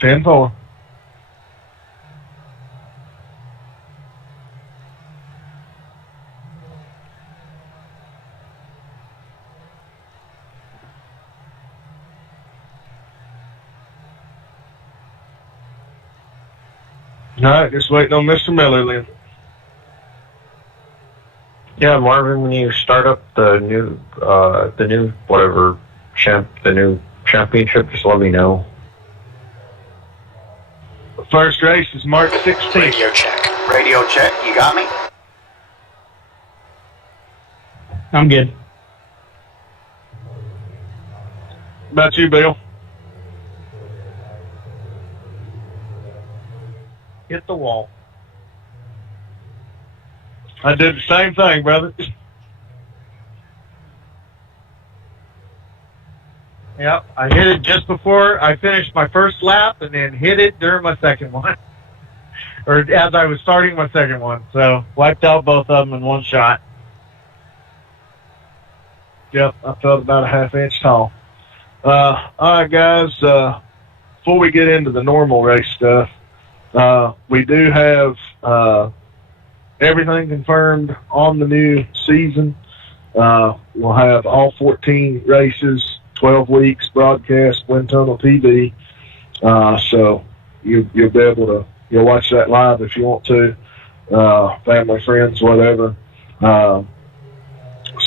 10-4. All right, just waiting on Mr. Miller then. Yeah, Marvin, when you start up the new championship, just let me know. The first race is March 16th. Radio check. Radio check. You got me? I'm good. What about you, Bill? Hit the wall. I did the same thing, brother. Yep, I hit it just before I finished my first lap and then hit it during my second one. Or as I was starting my second one. So, wiped out both of them in one shot. Yep, I felt about a half-inch tall. All right, guys, before we get into the normal race stuff, we do have everything confirmed on the new season. We'll have all 14 races, 12 weeks broadcast, Wind Tunnel TV. So you'll be able to watch that live if you want to, family, friends, whatever.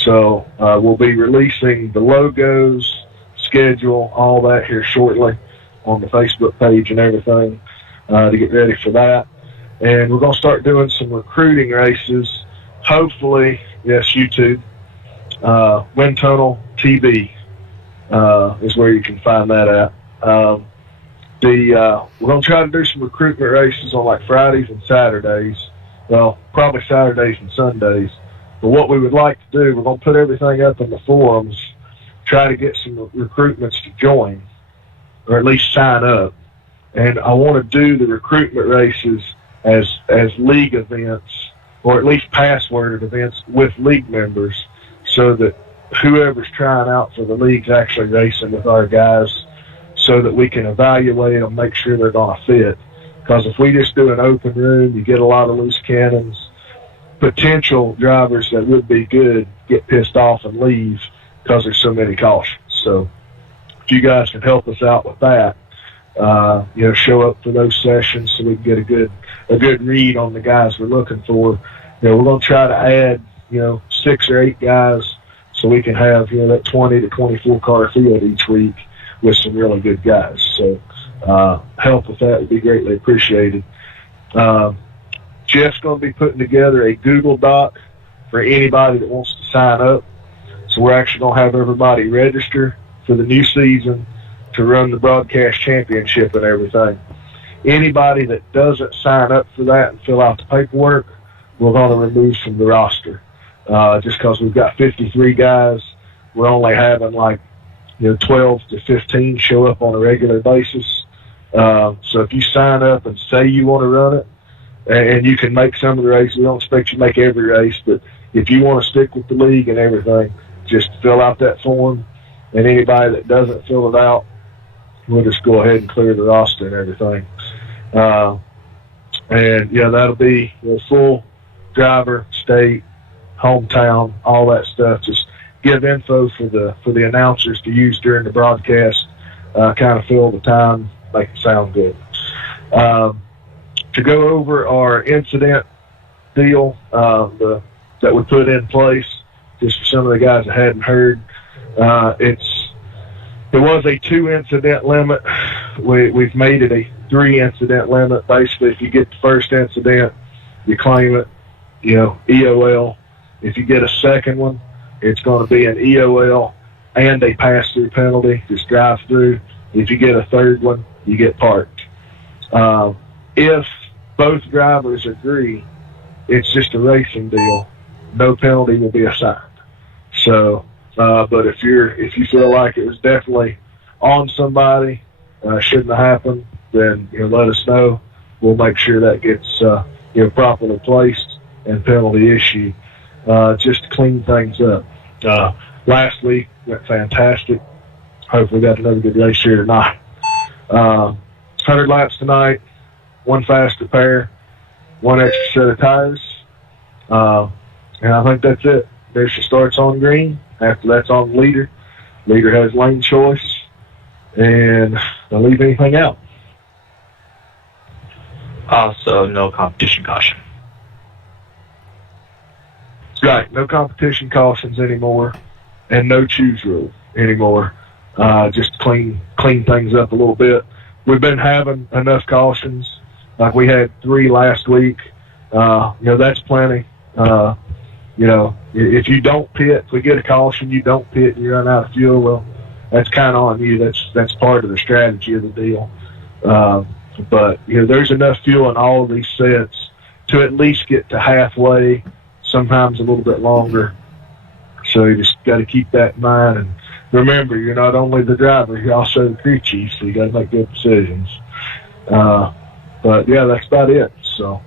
So we'll be releasing the logos, schedule, all that here shortly on the Facebook page and everything to get ready for that. And we're going to start doing some recruiting races. Hopefully, yes, YouTube, Wind Tunnel TV is where you can find that at. We're going to try to do some recruitment races on like Fridays and Saturdays. Well, probably Saturdays and Sundays. But what we would like to do, we're going to put everything up in the forums, try to get some recruitments to join, or at least sign up. And I want to do the recruitment races as league events, or at least passworded events with league members, so that whoever's trying out for the league's actually racing with our guys, so that we can evaluate them, make sure they're going to fit. Because if we just do an open room, you get a lot of loose cannons. Potential drivers that would be good get pissed off and leave because there's so many cautions. So if you guys can help us out with that, show up for those sessions so we can get a good read on the guys we're looking for. We're going to try to add 6 or 8 guys so we can have that 20 to 24 car field each week with some really good guys. So help with that would be greatly appreciated. Jeff's going to be putting together a Google Doc for anybody that wants to sign up. So we're actually going to have everybody register for the new season to run the broadcast championship and everything. Anybody that doesn't sign up for that and fill out the paperwork, we're going to remove from the roster. Just because we've got 53 guys, we're only having 12 to 15 show up on a regular basis. So if you sign up and say you want to run it, and you can make some of the races, we don't expect you to make every race, but if you want to stick with the league and everything, just fill out that form. And anybody that doesn't fill it out, we'll just go ahead and clear the roster and everything. That'll be full driver, state, hometown, all that stuff. Just give info for the announcers to use during the broadcast. Kind of fill the time, make it sound good. To go over our incident deal that we put in place, just for some of the guys that hadn't heard, it was a 2-incident limit. We've made it a 3-incident limit. Basically, if you get the first incident, you claim it, EOL. If you get a second one, it's going to be an EOL and a pass-through penalty, just drive through. If you get a third one, you get parked. If both drivers agree, it's just a racing deal. No penalty will be assigned. So, but if you feel like it was definitely on somebody, shouldn't have happened, then let us know. We'll make sure that gets properly placed and penalty issued, just to clean things up. Last week went fantastic. Hopefully we got another good race here tonight. 100 laps tonight, one faster pair, one extra set of tires. And I think that's it. Racing starts on green. After that's on the leader. Leader has lane choice. And don't leave anything out. Also, no competition caution. Right. No competition cautions anymore. And no choose rule anymore. Just clean things up a little bit. We've been having enough cautions. Like we had 3 last week. That's plenty. If you don't pit, if we get a caution, you don't pit and you run out of fuel, well, that's kind of on you. That's part of the strategy of the deal. But there's enough fuel in all of these sets to at least get to halfway, sometimes a little bit longer. So you just got to keep that in mind. And remember, you're not only the driver, you're also the crew chief, so you got to make good decisions. But yeah, that's about it. So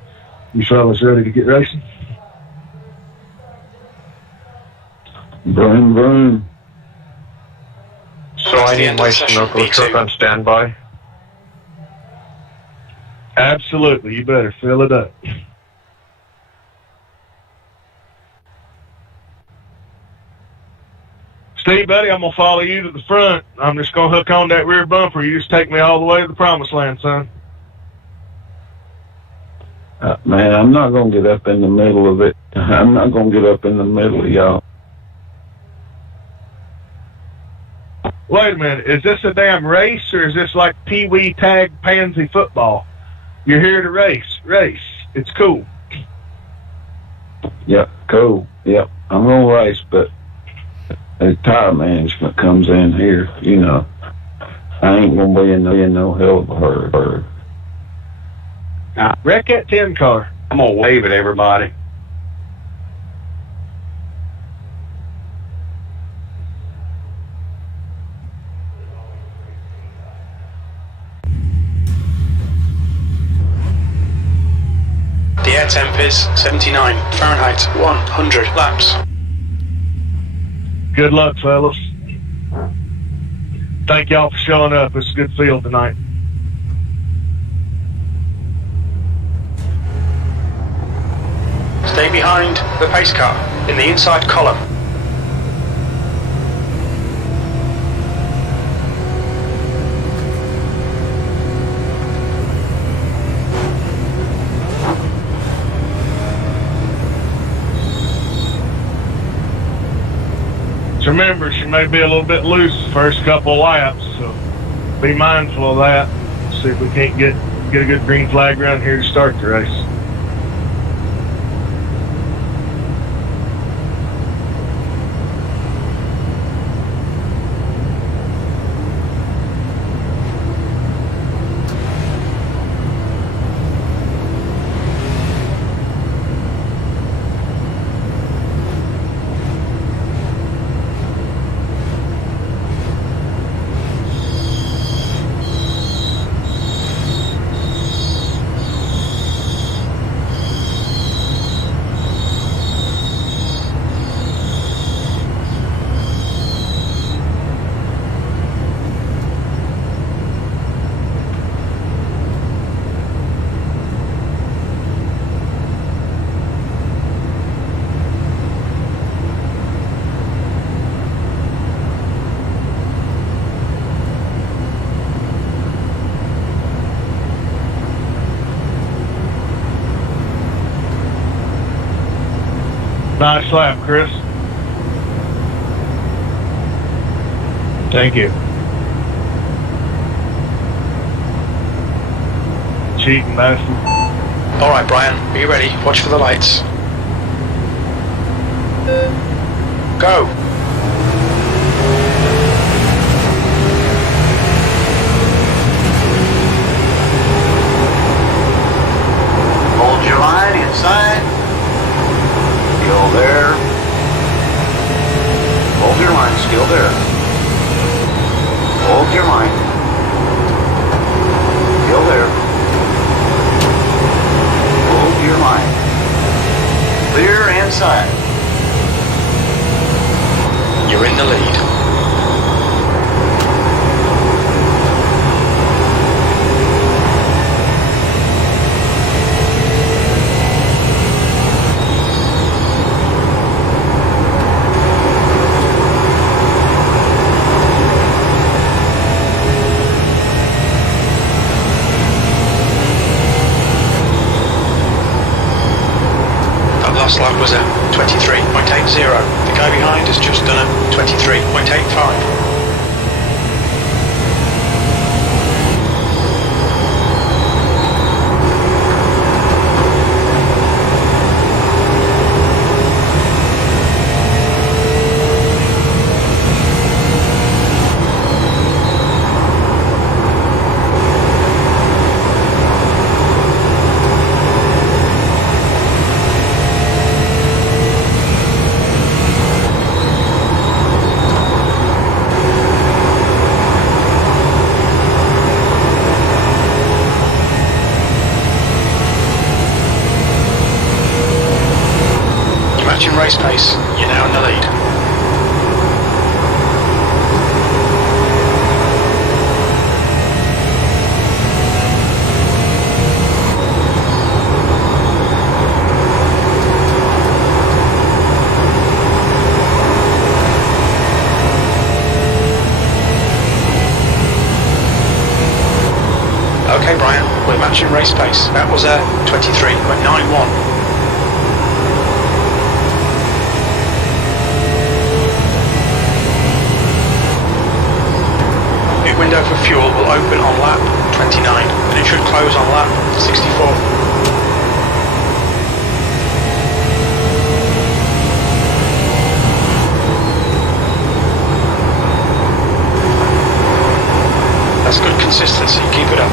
you fellas ready to get racing? Vroom, vroom. So I need my Sunoco truck on standby. Absolutely. You better fill it up. Steve, buddy, I'm going to follow you to the front. I'm just going to hook on that rear bumper. You just take me all the way to the promised land, son. Man, I'm not going to get up in the middle of it. I'm not going to get up in the middle of y'all. Wait a minute. Is this a damn race, or is this like Pee-wee tag pansy football? You're here to race. Race. It's cool. Yep, cool. Yep, I'm going to race, but the tire management comes in here, I ain't going to be in no hell of a hurry. Wreck that 10 car. I'm going to wave at everybody. The air temp is 79 Fahrenheit, 100 laps. Good luck, fellas. Thank y'all for showing up. It's a good field tonight. Stay behind the pace car in the inside column. Remember, she may be a little bit loose the first couple of laps, so be mindful of that. See if we can't get a good green flag around here to start the race. Nice lap, Chris. Thank you. Cheating bastard. All right, Brian, are you ready? Watch for the lights. Go. Hold your line inside. Still there. Hold your line, still there. Hold your line. Still there. Hold your line. Clear inside. You're in the lead. last lap was a 23.80. The guy behind has just done a 23.85. Race pace, you're now in the lead. Okay, Brian, we're matching race pace. That was a 23.91. Window for fuel will open on lap 29 and it should close on lap 64. That's good consistency, keep it up.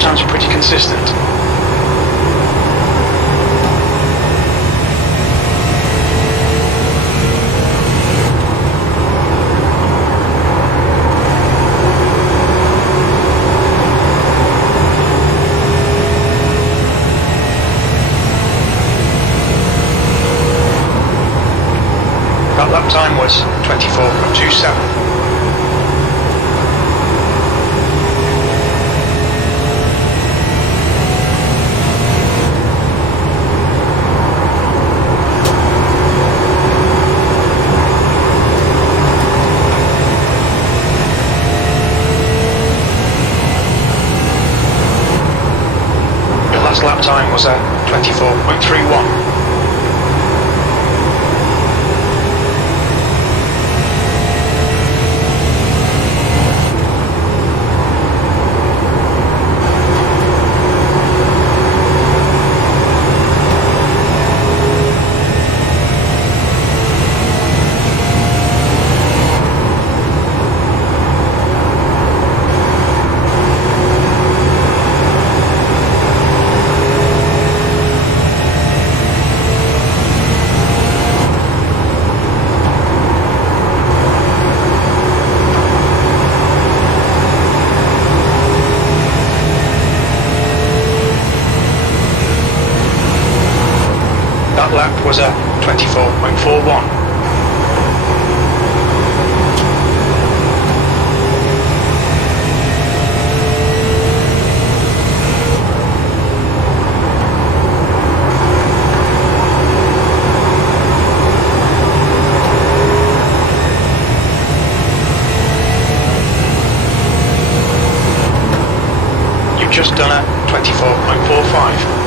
Times are pretty consistent. That lap time was 24.27. Lap time was at 24.31. was a 24.41. Just done at 24.45.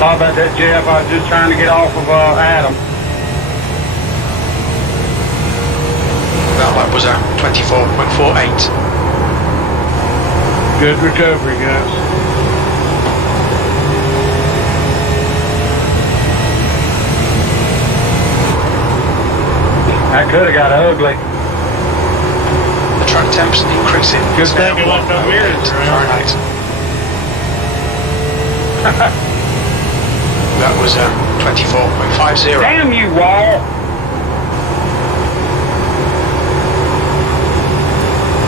Sorry about that, Jeff. I was just trying to get off of Adam. That lap was at 24.48. Good recovery, guys. That could have got ugly. The track temps increasing. Good It's thing now it wasn't no mirrors around. Fahrenheit. That was 24.50. Damn you, Wall!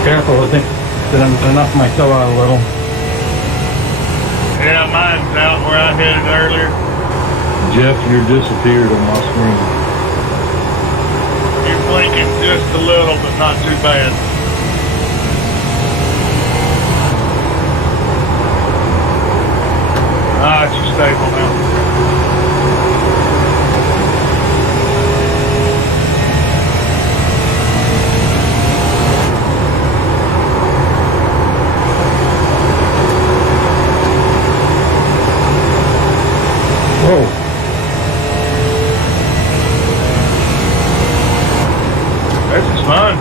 Careful, I think that I'm knocking my toe out a little. Yeah, mine's out where I hit it earlier. Jeff, you're disappeared on my screen. You're blinking just a little, but not too bad. It's stable now. Whoa. This is fun.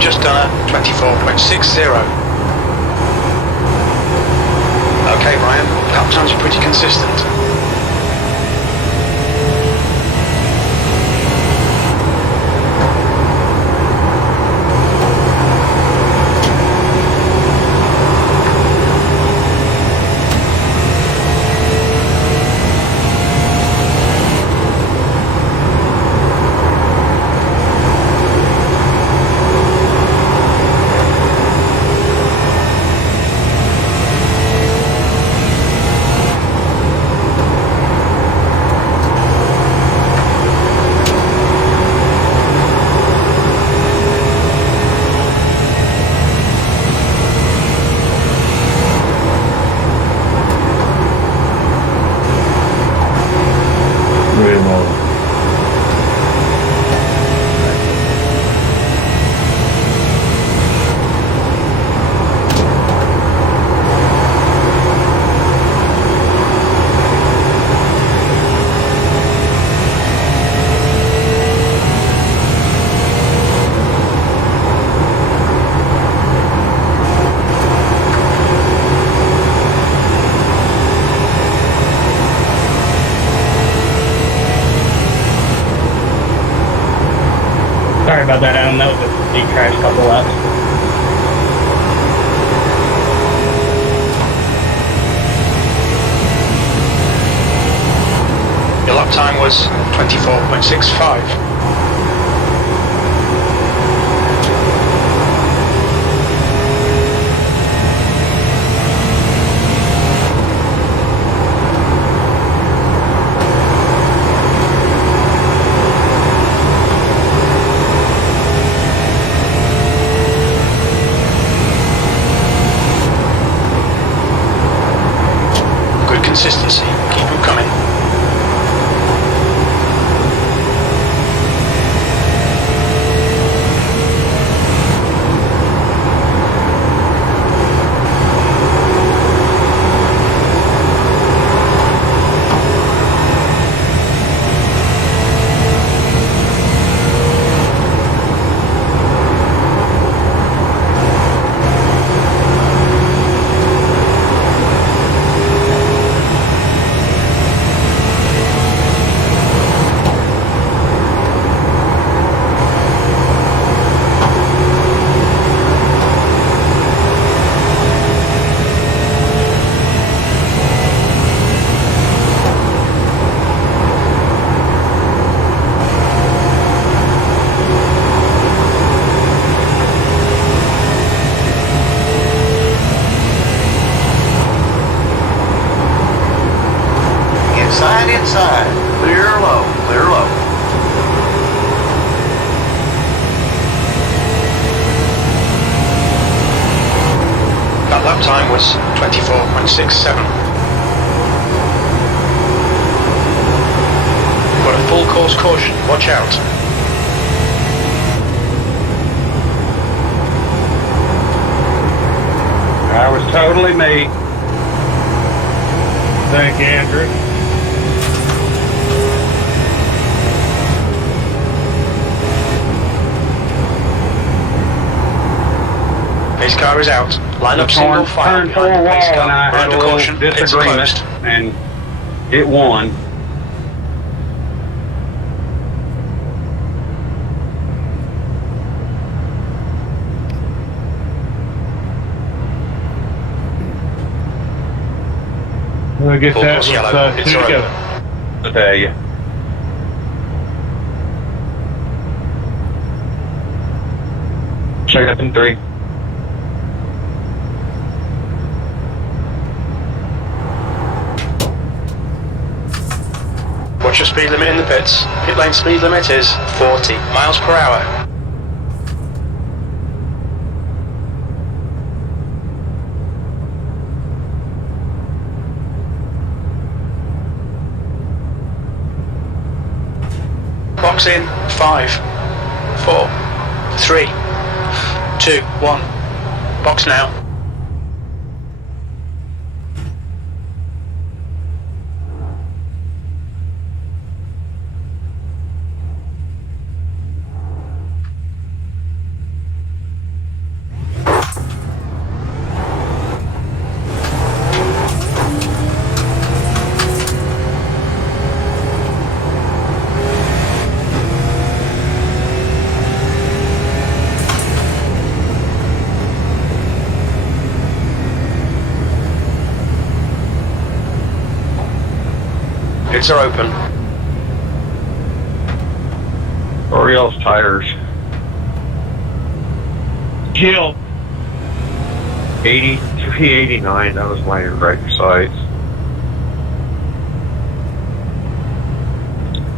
Just done at 24.60. Okay, Ryan, lap times are pretty consistent. trash couple laps. Your lap time was 24.65. Good consistency. Keep them coming. Inside. Clear low. Clear low. That lap time was 24.67. Got a full course caution. Watch out. That was totally me. Thank you, Andrew. Pace car is out. Line up single file. Turned full wall Pace car. and I had Under a little caution. Pits are disagreement closed. and it won. I guess Full that course was yellow. It's two to go. open. I tell you. Check up in 3. Watch your speed limit in the pits. Pit lane speed limit is 40 miles per hour. Box in 5, 4, 3, 2, 1. Box now. Pits are open. Oriel's tires. Jill. 83, 89. That was my right sides.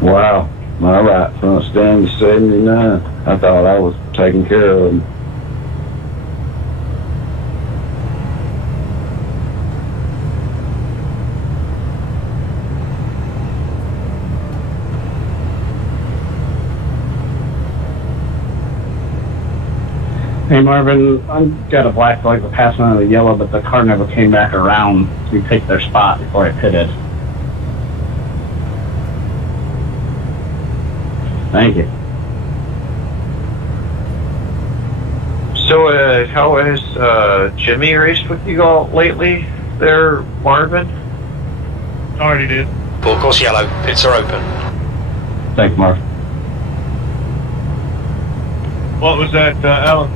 Wow, my right front's down to 79. I thought I was taking care of them. Hey Marvin, I've got a black flag to pass on the yellow, but the car never came back around to take their spot before I pitted. Thank you. So, how has Jimmy raced with you all lately there, Marvin? Already did. Full course yellow. Pits are open. Thanks, Marv. What was that, Alan?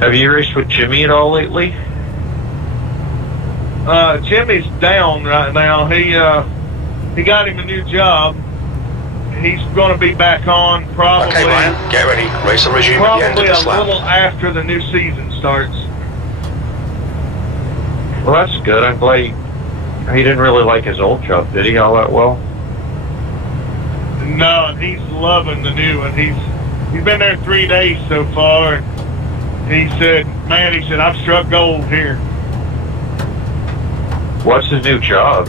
Have you raced with Jimmy at all lately? Jimmy's down right now. He got him a new job. He's going to be back on probably. Okay, Ryan, get ready. Race will resume at the end of Probably this a lap. little after the new season starts. Well, that's good. I'm glad he didn't really like his old job, did he, all that well? No, and he's loving the new one. He's been there 3 days so far. And he said, "Man," he said, "I've struck gold here." What's his new job?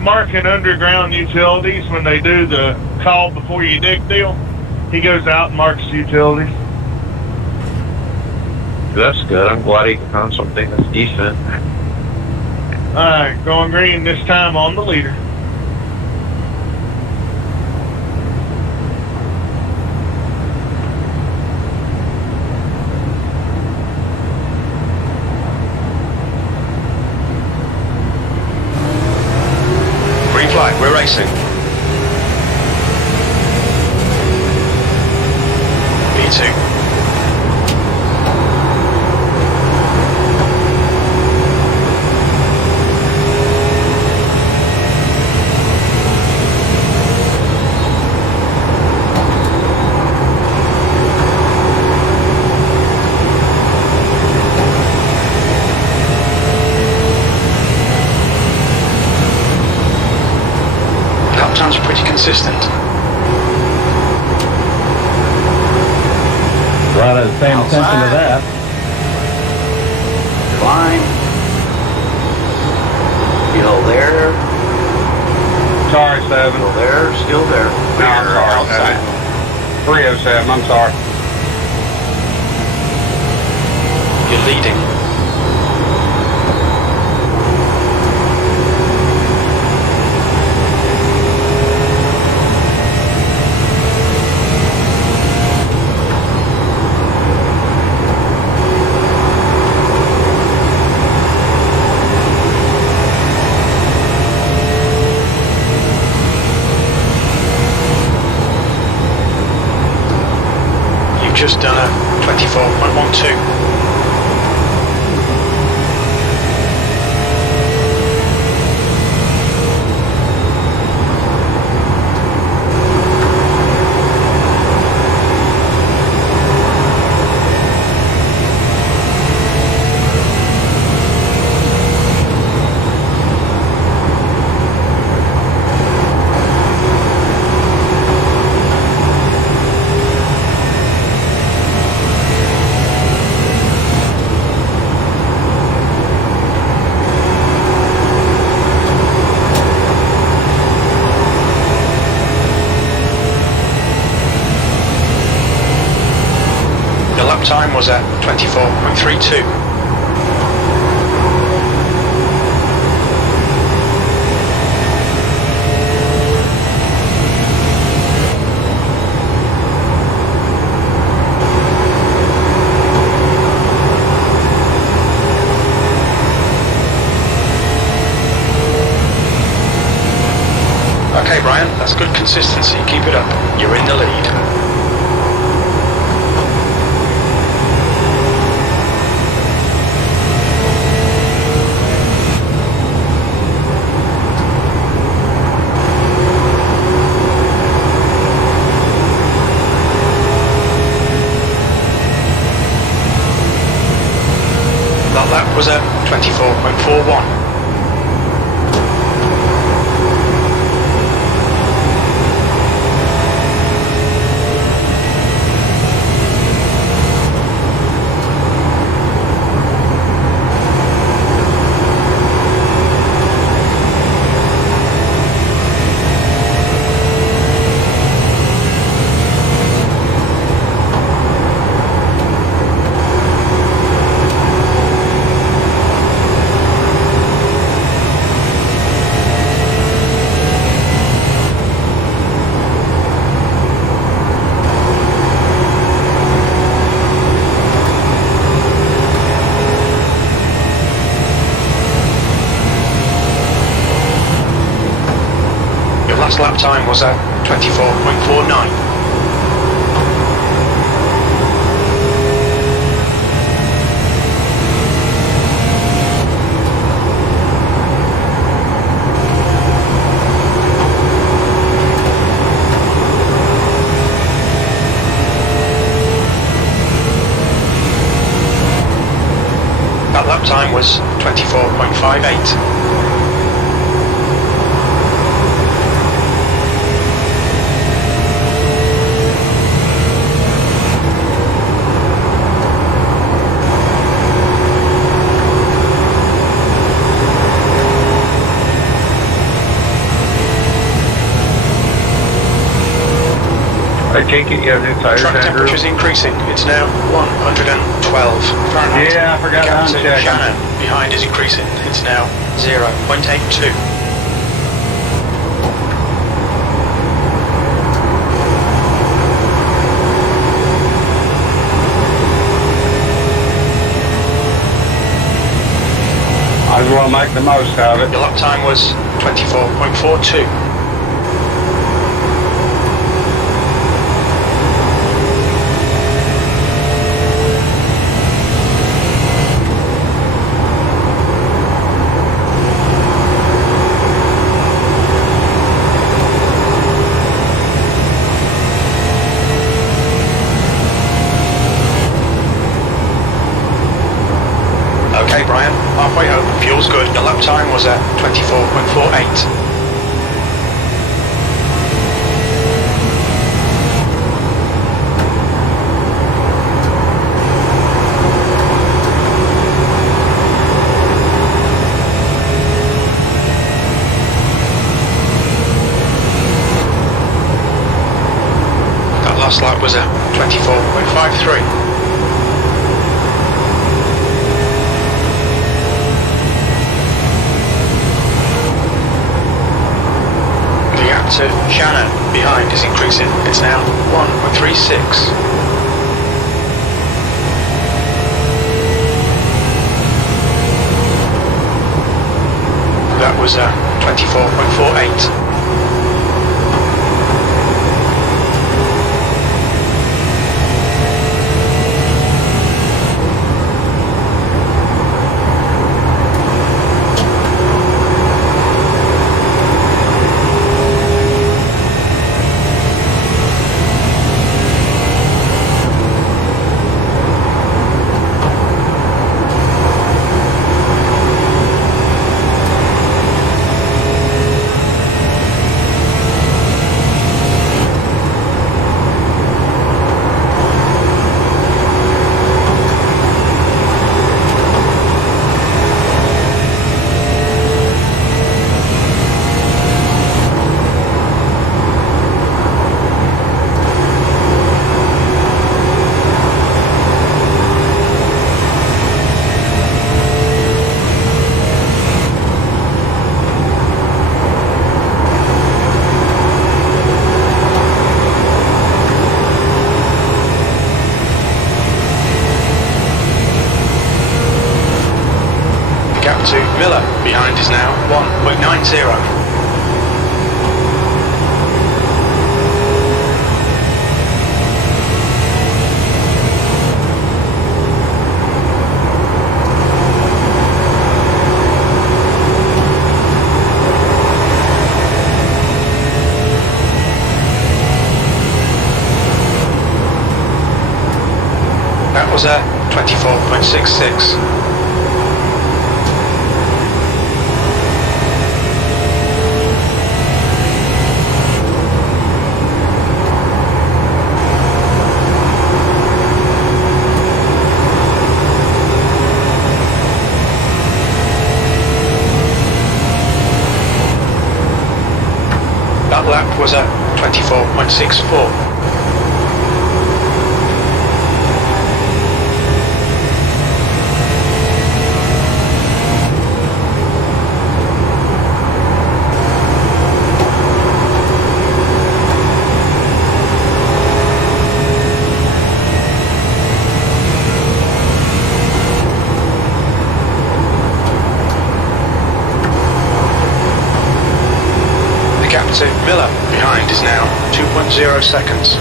Marking underground utilities when they do the call before you dig deal. He goes out and marks utilities. That's good. I'm glad he found something that's decent. All right, going green this time on the leader. Green flag, we're racing. B2. Lap times are pretty consistent. Glad I was paying attention to that. Line. Still there. Sorry, 7. Still there. Still there. No, I'm sorry. Outside. 307, I'm sorry. You're leading. You've just done a 24.12. Your lap time was at 24.32. Okay, Brian, that's good consistency. Keep it up. You're in the lead. That lap was at 24.41. Your last lap time was at 24.49. That lap time was 24.58. I take it you have new tires, Track Andrew? temperature's increasing. It's now 112 Fahrenheit. Yeah, I forgot Gap to to check. Shannon behind is increasing. It's now 0.82. Might as well make the most of it. Your lap time was 24.42. Okay, Brian, halfway home. Fuel's good. Your lap time was at 24.48. That last lap was at 24.53. To Shannon behind is increasing. It's now 1.36. That was 24.48. To Miller behind is now 1.90. That was at 24.66. That lap was at 24.64. To Miller behind is now 2.0 seconds.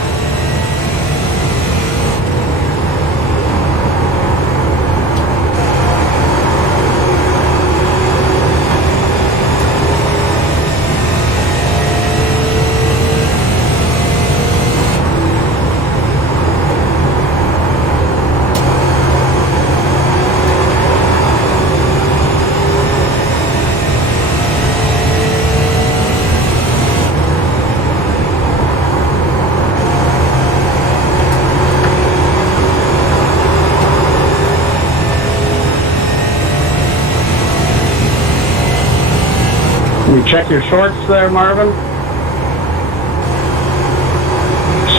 You check your shorts there, Marvin?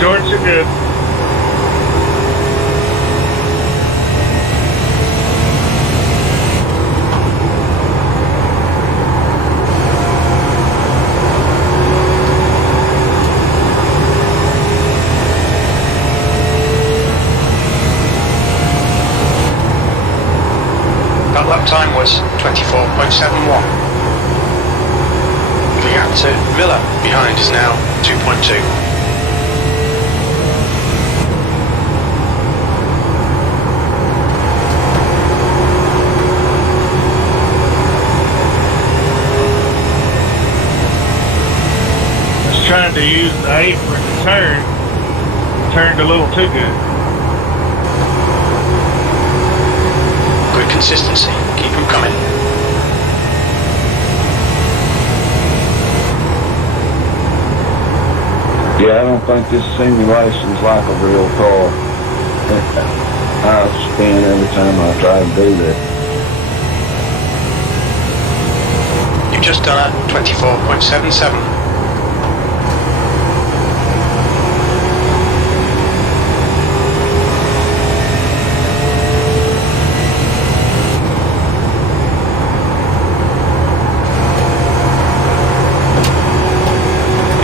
Shorts are good. That lap time was 24.71. The gap to Miller behind is now 2.2. Was trying to use the apron to turn. Turned a little too good. Good consistency. Keep them coming. Yeah, I don't think this simulation's like a real car. I spin every time I try to do that. You've just done a 24.77.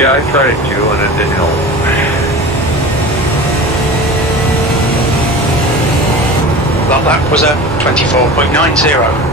Yeah, I tried it too, and it didn't help. That lap was a 24.90.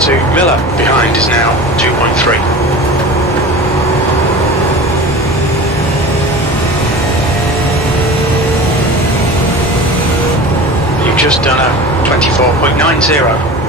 To Miller behind is now 2.3. You've just done a 24.90.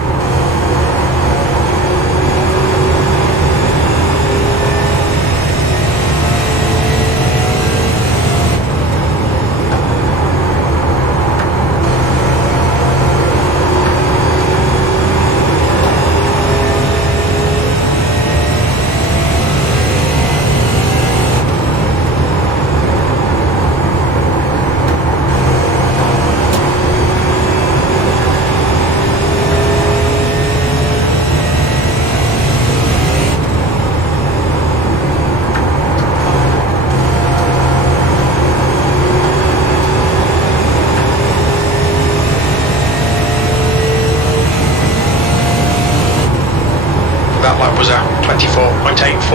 That lap was at 24.84.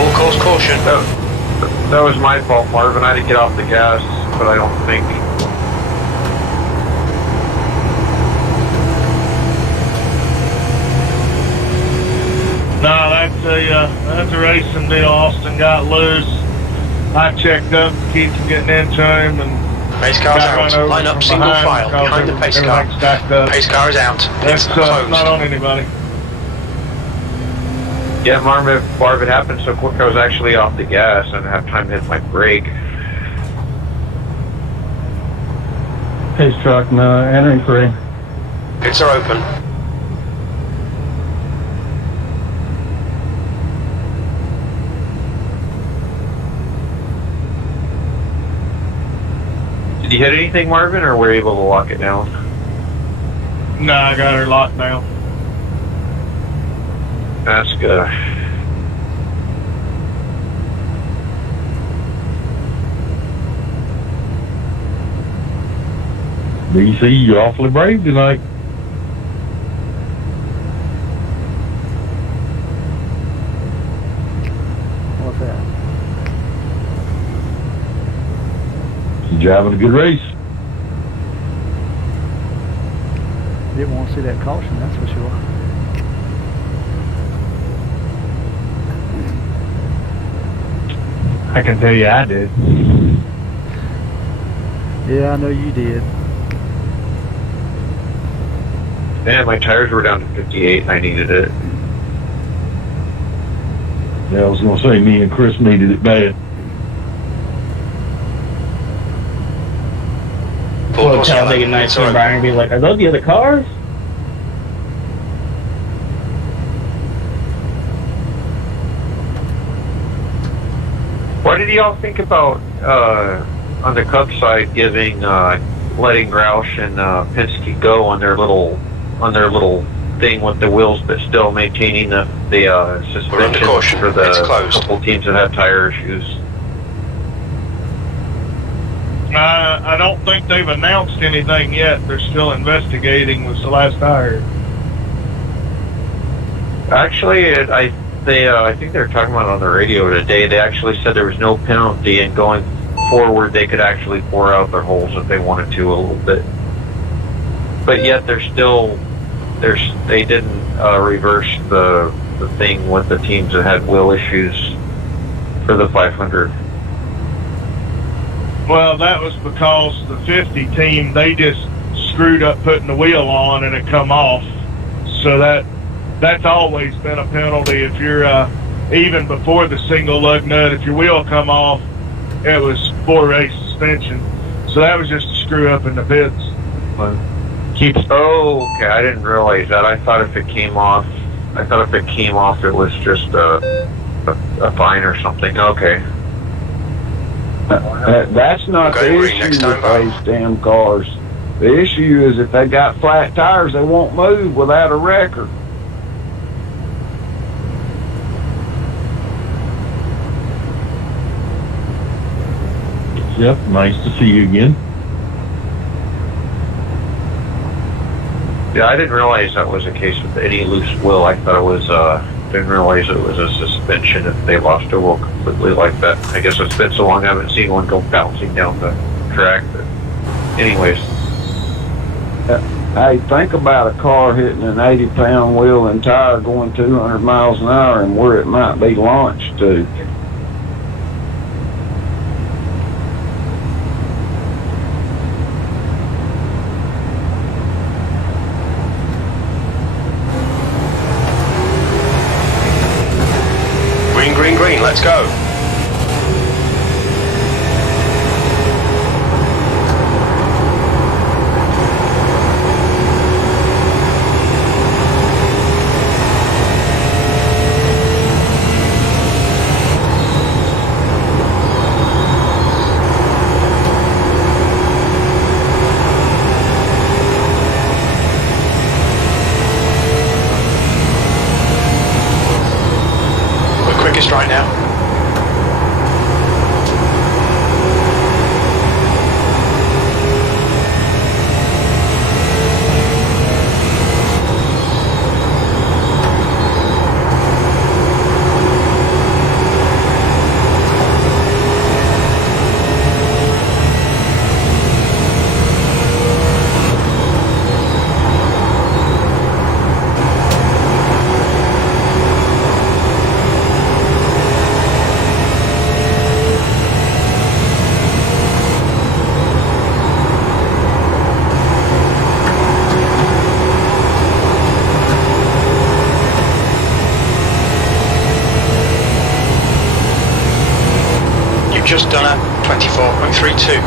All cause caution. That was my fault, Marvin. I had to get off the gas, but I don't think. No, that's a racing deal. Austin got loose. I checked up to keep from getting into him, and Pace car's out. Line up single file behind the pace car. Pace car is out. That's not on anybody. Yeah, Marvin, it happened so quick I was actually off the gas and I had time to hit my brake. Pace truck, entering 3. Pits are open. Did you hit anything, Marvin, or were you able to lock it down? No, I got her locked down. That's good. BC, you're awfully brave tonight. What's that? You're driving a good race. Didn't want to see that caution, that's for sure. I can tell you I did. Yeah, I know you did. Man, my tires were down to 58 and I needed it. Yeah, I was going to say, me and Chris needed it bad. Well, Talladega Nights and Brian be like, are those the other cars? What did y'all think about on the Cub side giving letting Roush and Penske go on their little thing with the wheels, but still maintaining the suspension for the couple teams that have tire issues? I don't think they've announced anything yet. They're still investigating, was the last I heard. Actually, I think they were talking about it on the radio today. They actually said there was no penalty, and going forward, they could actually bore out their holes if they wanted to a little bit. But yet, they didn't reverse the thing with the teams that had wheel issues for the 500. Well, that was because the 50 team, they just screwed up putting the wheel on and it come off. So that's always been a penalty. If you're even before the single lug nut, if your wheel come off, it was 4 race suspension. So that was just a screw up in the pits. Oh, okay. I didn't realize that. I thought if it came off, it was just a fine or something. Okay. That's not the issue with these damn cars. The issue is if they got flat tires, they won't move without a wrecker. Yep, nice to see you again. Yeah, I didn't realize that was the case with any loose wheel. I thought it was, didn't realize it was a suspension if they lost a wheel completely like that. I guess it's been so long I haven't seen one go bouncing down the track. But anyways. Hey, think about a car hitting an 80-pound wheel and tire going 200 miles an hour and where it might be launched to. Green, let's go. We're quickest right now. Just done at 24.32.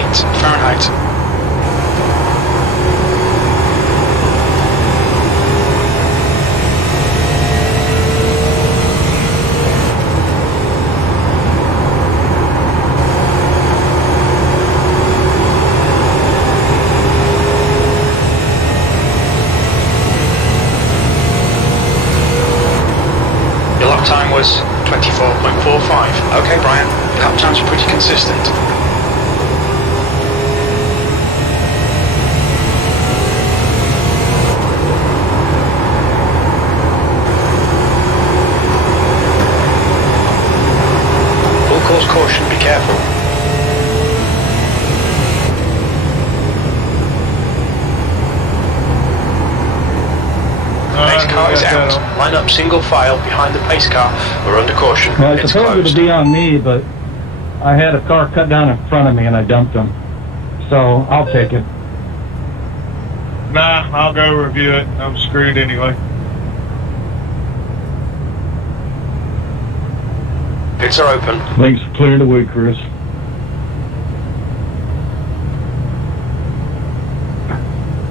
Fahrenheit. Your lap time was 24.45. Okay, Brian, lap times are pretty consistent. Full course caution, be careful. Pace car is out. Line up single file behind the pace car. We're under caution. Well, it's It's supposed closed. to be on me, but I had a car cut down in front of me and I dumped him. So I'll take it. Nah, I'll go review it. I'm screwed anyway. Pits are open. Thanks for clearing the way, Chris.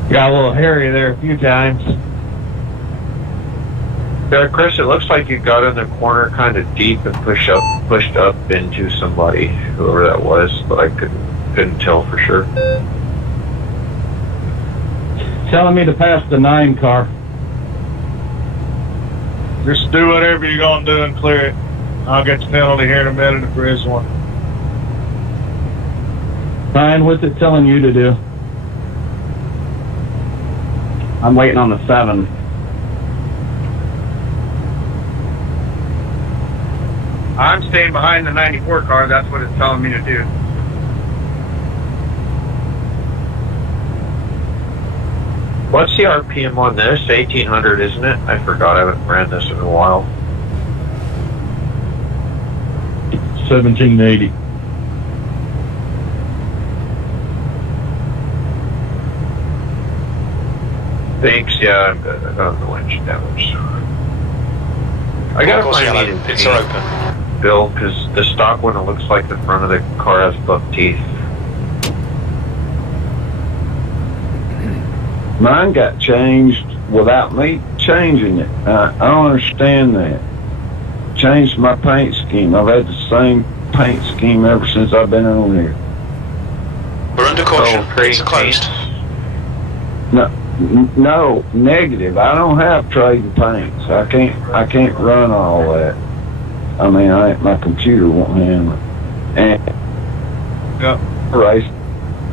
Got a little hairy there a few times. Yeah, Chris, it looks like you got in the corner kind of deep and pushed up into somebody, whoever that was, but I couldn't tell for sure. Telling me to pass the 9 car. Just do whatever you're going to do and clear it. I'll get the penalty here in a minute if there is one. Ryan, what's it telling you to do? I'm waiting on the 7. I'm staying behind the 94 car. That's what it's telling me to do. What's the RPM on this? 1800, isn't it? I forgot. I haven't ran this in a while. 1780. Thanks. Yeah, I'm good. I got no engine damage. I gotta Full course find yellow. me Pits are open. Bill, because the stock one, it looks like the front of the car has buck teeth. Mine got changed without me changing it. I don't understand that. Changed my paint scheme. I've had the same paint scheme ever since I've been on here. We're under caution. Oh, Pits are closed. No, negative. I don't have trading paints. I can't run all that. I mean, my computer won't handle it. And Yep. race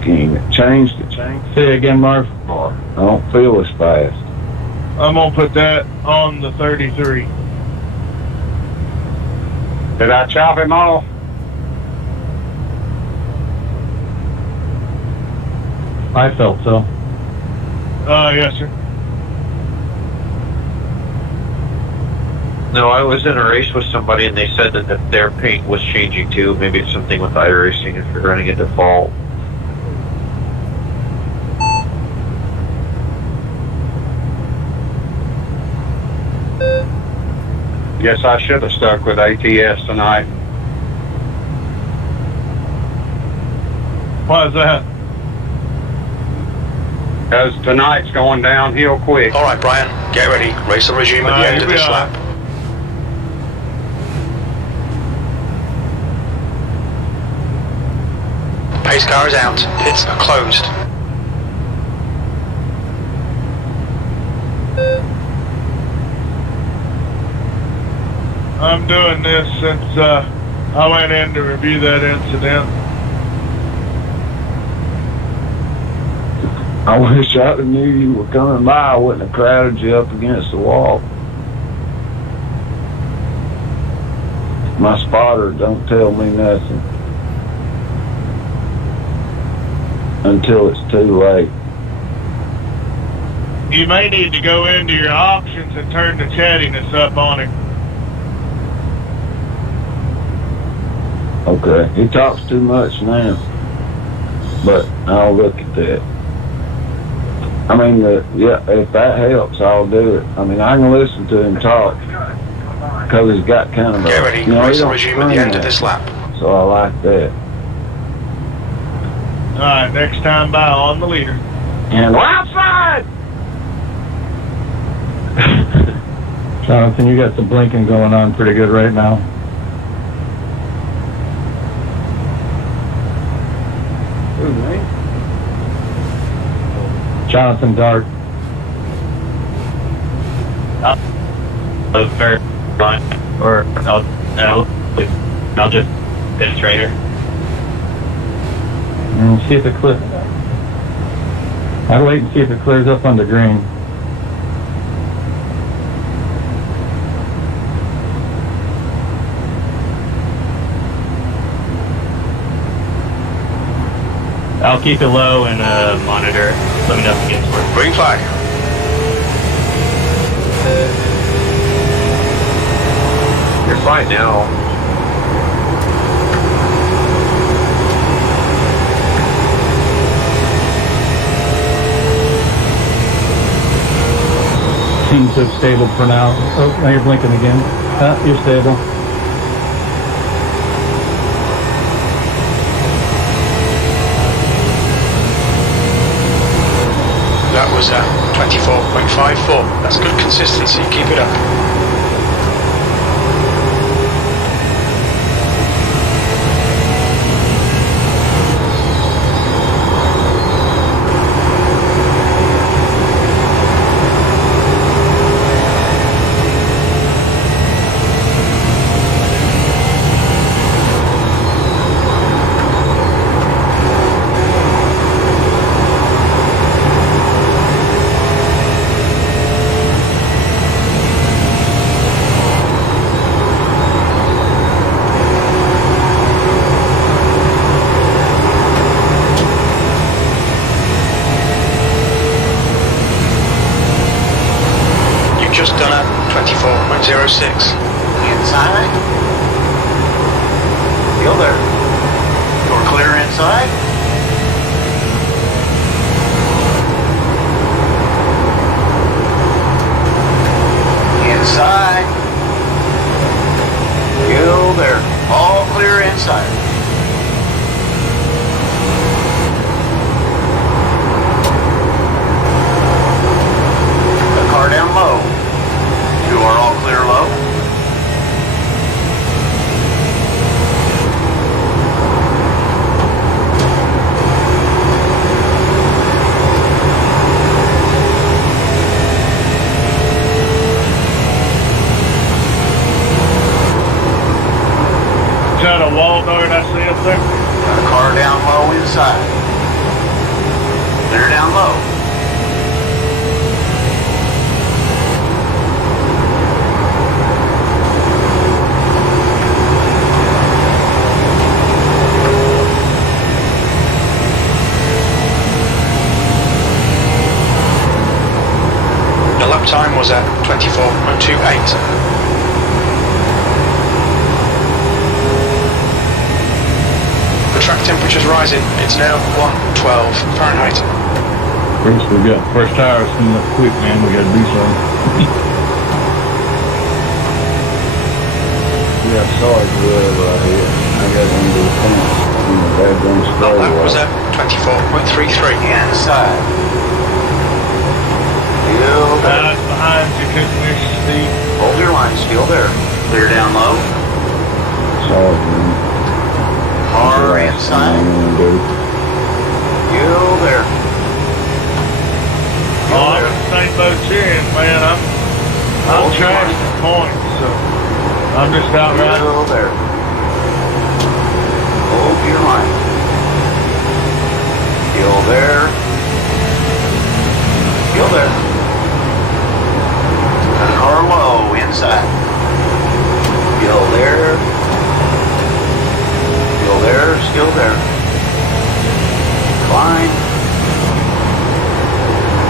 scheme, it changed it. Say again, Marv. I don't feel as fast. I'm going to put that on the 33. Did I chop him off? I felt so. Yes, sir. No, I was in a race with somebody and they said that their paint was changing too. Maybe it's something with iRacing if you're running a default. Guess I should have stuck with ATS tonight. Why is that? Because tonight's going downhill quick. All right, Brian, get ready. Race will resume at the end of this lap. Pace car is out. Pits are closed. I'm doing this since I went in to review that incident. I wish I knew you were coming by. I wouldn't have crowded you up against the wall. My spotter don't tell me nothing until it's too late. You may need to go into your options and turn the chattiness up on it. Okay, he talks too much now, but I'll look at that. I mean, yeah, if that helps, I'll do it. I mean, I can listen to him talk because he's got kind of a, Get ready. you know, he Race will don't resume at the scream end of that, this lap. so I like that. All right, next time by on the leader. And we're outside! Jonathan, you got the blinking going on pretty good right now. Who, me? Jonathan Dart. Very fine. Or I'll just hit it straighter. See if it clears. I'll wait and see if it clears up on the green. I'll keep it low and monitor. Let me know if it gets worse. Green flag. You're fine now. Seems to have stable for now. Oh, now you're blinking again. You're stable. That was 24.54. That's good consistency. Keep it up. Just done at 24.06. Inside. Still there. Door clear inside. Inside. Still there. All clear inside. The car down low. You are all clear low. Is that a wall dart I see up there? Got a car down low inside. Clear down low. The lap time was at 24.28. The track temperature's rising. It's now 112 Fahrenheit. First, we got first tires coming up quick, man. We gotta do something. Yeah, sorry for whatever I hit. I got into the fence. Bad gun The spray. lap was at 24.33. Inside. Still there. That's behind you, Commissioner Steve. Hold your line. Still there. Clear down low. Sorry, man. Car inside. Still there. Oh, I'm in the same boat you're in, man. I'm trashing points, so I'm just out riding. Still there. Hold your line. Still there. Still there. Got a car low inside. Still there. Still there. Still there. Climb.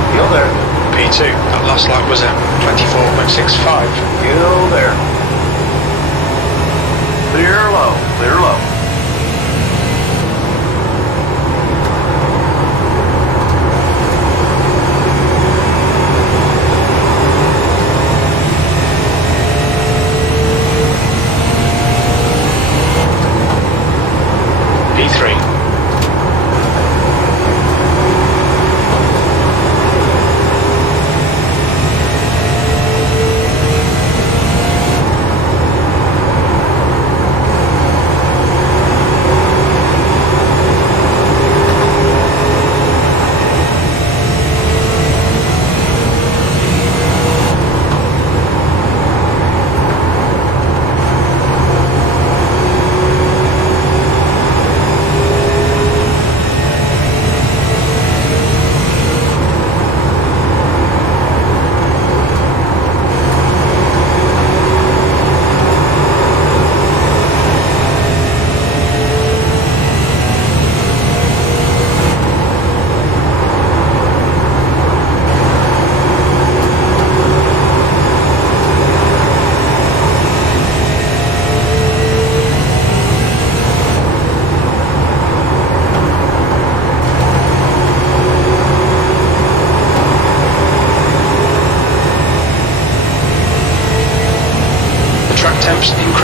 Still there. P2. That last lap was at 24.65. Still there. Clear low. Clear low. P3.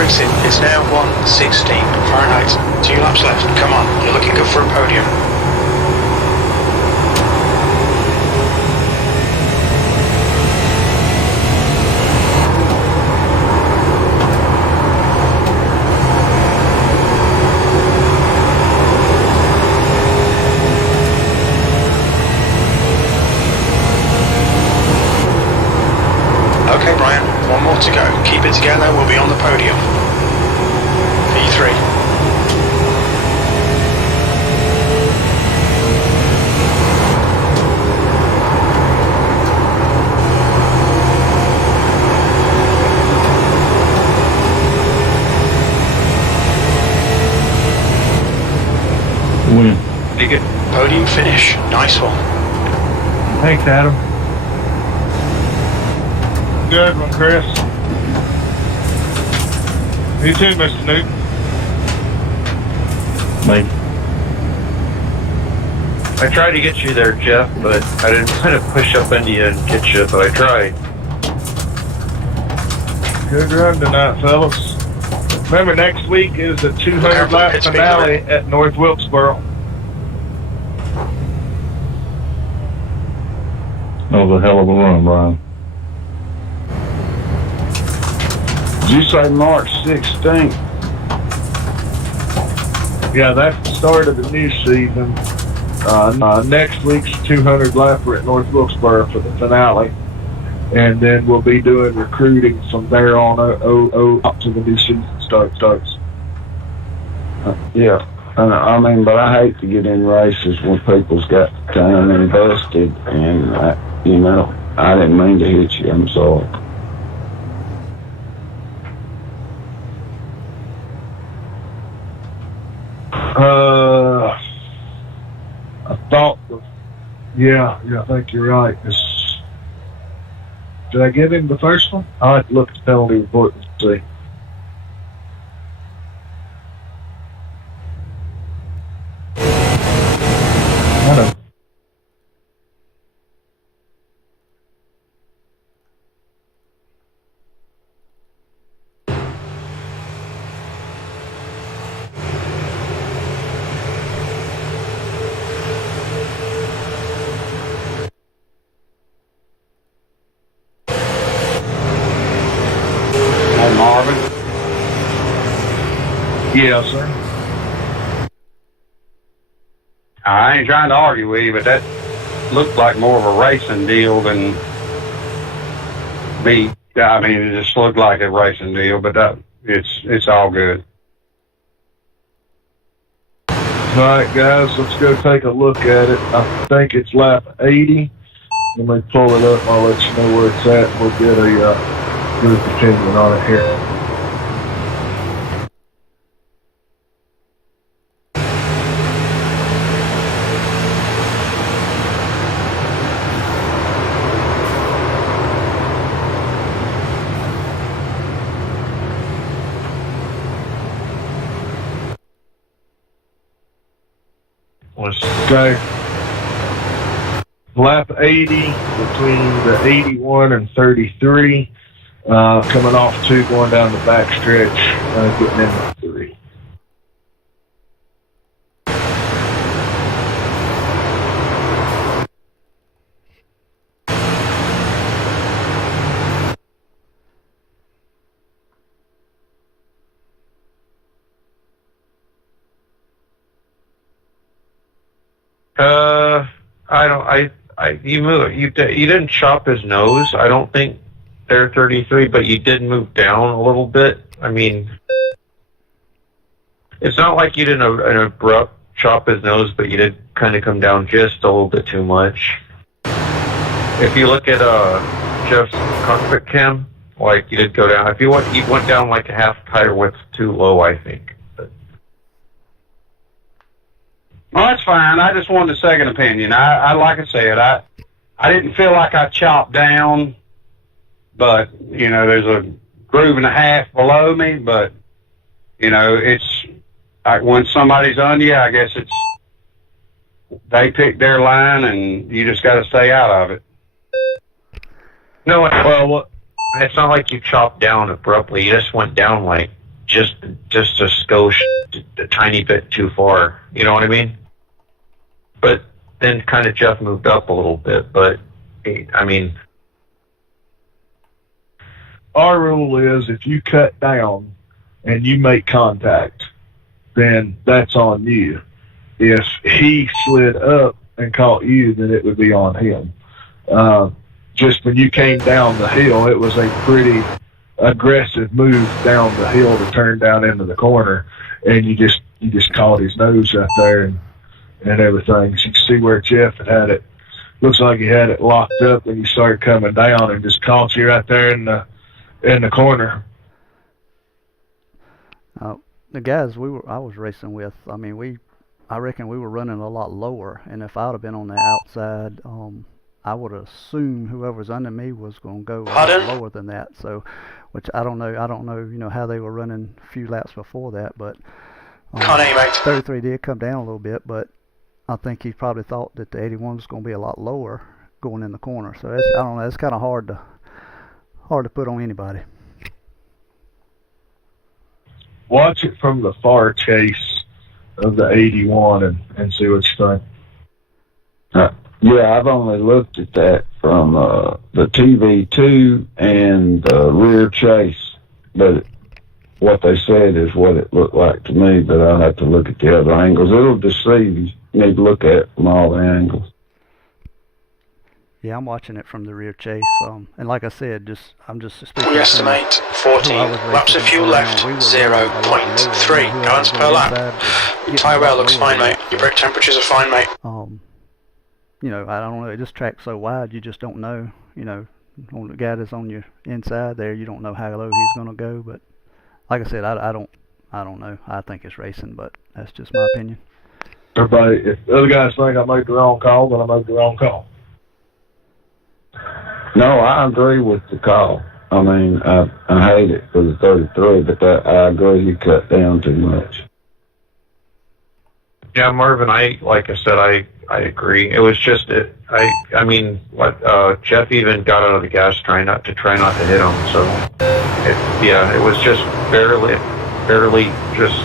increasing. It's now 1:16 Fahrenheit. 2 laps left. Come on, you're looking good for a podium. Okay, Brian, one more to go. Keep it together, we'll be on the podium. P3. Win. Take it. Podium finish. Nice one. Thanks, Adam. Good one, Chris. You too, Mr. Newton. Mate. I tried to get you there, Jeff, but I didn't kind of push up into you and get you, but I tried. Good run tonight, fellas. Remember, next week is the 200 lap finale at North Wilkesboro. That was a hell of a run, Brian. Did you say March 16th? Yeah, that's the start of the new season. Next week's 200 lapper at North Wilkesboro for the finale. And then we'll be doing recruiting from there on up to the new season starts. Yeah. I mean, but I hate to get in races when people's got time invested, and, I didn't mean to hit you. I'm sorry. I thought, yeah, I think you're right. Did I give him the first one? I'll have to look at the penalty report and see. I don't. Marvin. Yeah, sir. I ain't trying to argue with you, but that looked like more of a racing deal than me. I mean, it just looked like a racing deal, but it's all good. All right, guys, let's go take a look at it. I think it's lap 80. Let me pull it up. I'll let you know where it's at. We'll get a group opinion on it here. Okay. Lap 80 between the 81 and 33. Coming off 2, going down the back stretch, getting into 3. You didn't chop his nose. I don't think they're 33, but you did move down a little bit. I mean, it's not like you did an abrupt chop his nose, but you did kind of come down just a little bit too much. If you look at Jeff's cockpit cam, like you did go down. If you went down like a half tire width too low, I think. Well, that's fine. I just wanted a second opinion. I like I said, I didn't feel like I chopped down, but, there's a groove and a half below me, but, it's, when somebody's on you, I guess they pick their line and you just got to stay out of it. No, well, it's not like you chopped down abruptly. You just went down like just a skosh, a tiny bit too far. You know what I mean? But then kind of Jeff moved up a little bit. But I mean, our rule is if you cut down and you make contact, then that's on you. If he slid up and caught you, then it would be on him. Just when you came down the hill, it was a pretty aggressive move down the hill to turn down into the corner, and you just caught his nose right there and everything. So you can see where Jeff had it. Looks like he had it locked up when you started coming down and just caught you right there in the corner. The guys I was racing with, I mean, I reckon we were running a lot lower, and if I would have been on the outside, I would assume whoever's under me was going to go a lot lower than that. So, which I don't know, how they were running a few laps before that, but 33 did come down a little bit, but I think he probably thought that the 81 was going to be a lot lower going in the corner. So I don't know, it's kind of hard to put on anybody. Watch it from the far chase of the 81 and see what you think. Yeah, I've only looked at that from the TV2 and the rear chase, but what they said is what it looked like to me, but I'll have to look at the other angles. It'll deceive you. You need to look at it from all the angles. Yeah, I'm watching it from the rear chase, and like I said, I'm just speaking. We estimate 14 laps of fuel left, 0.3 gallons per lap. Tyre wear looks fine, mate. Your brake temperatures are fine, mate. I don't know. This track's so wide, you just don't know. On the guy that's on your inside there, you don't know how low he's gonna go. But like I said, I don't know. I think it's racing, but that's just my opinion. Everybody, if the other guys think I made the wrong call, then I made the wrong call. No, I agree with the call. I mean, I hate it for the 33, but I agree he cut down too much. Yeah, Marvin, like I said, I agree. It was just I mean, Jeff even got out of the gas try not to hit him. So it was just barely just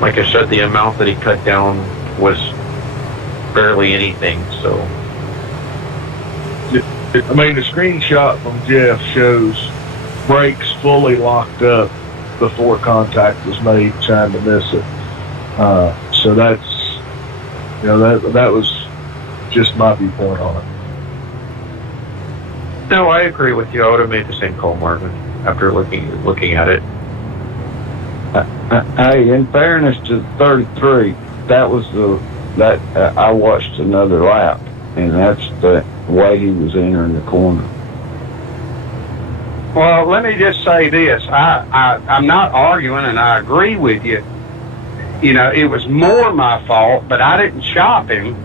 like I said, the amount that he cut down was barely anything. So I mean, the screenshot from Jeff shows brakes fully locked up before contact was made, trying to miss it. So that's, that was just my viewpoint on it. No, I agree with you. I would have made the same call, Marvin, after looking at it. Hey, in fairness to the 33, that was I watched another lap, and that's the way he was entering the corner. Well, let me just say this. I'm not arguing, and I agree with you. It was more my fault, but I didn't shop him.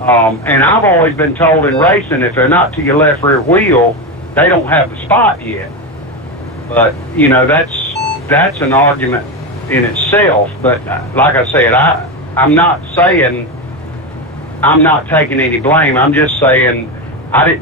And I've always been told in racing, if they're not to your left rear wheel, they don't have the spot yet. But, that's an argument in itself. But like I said, I'm not saying I'm not taking any blame. I'm just saying I didn't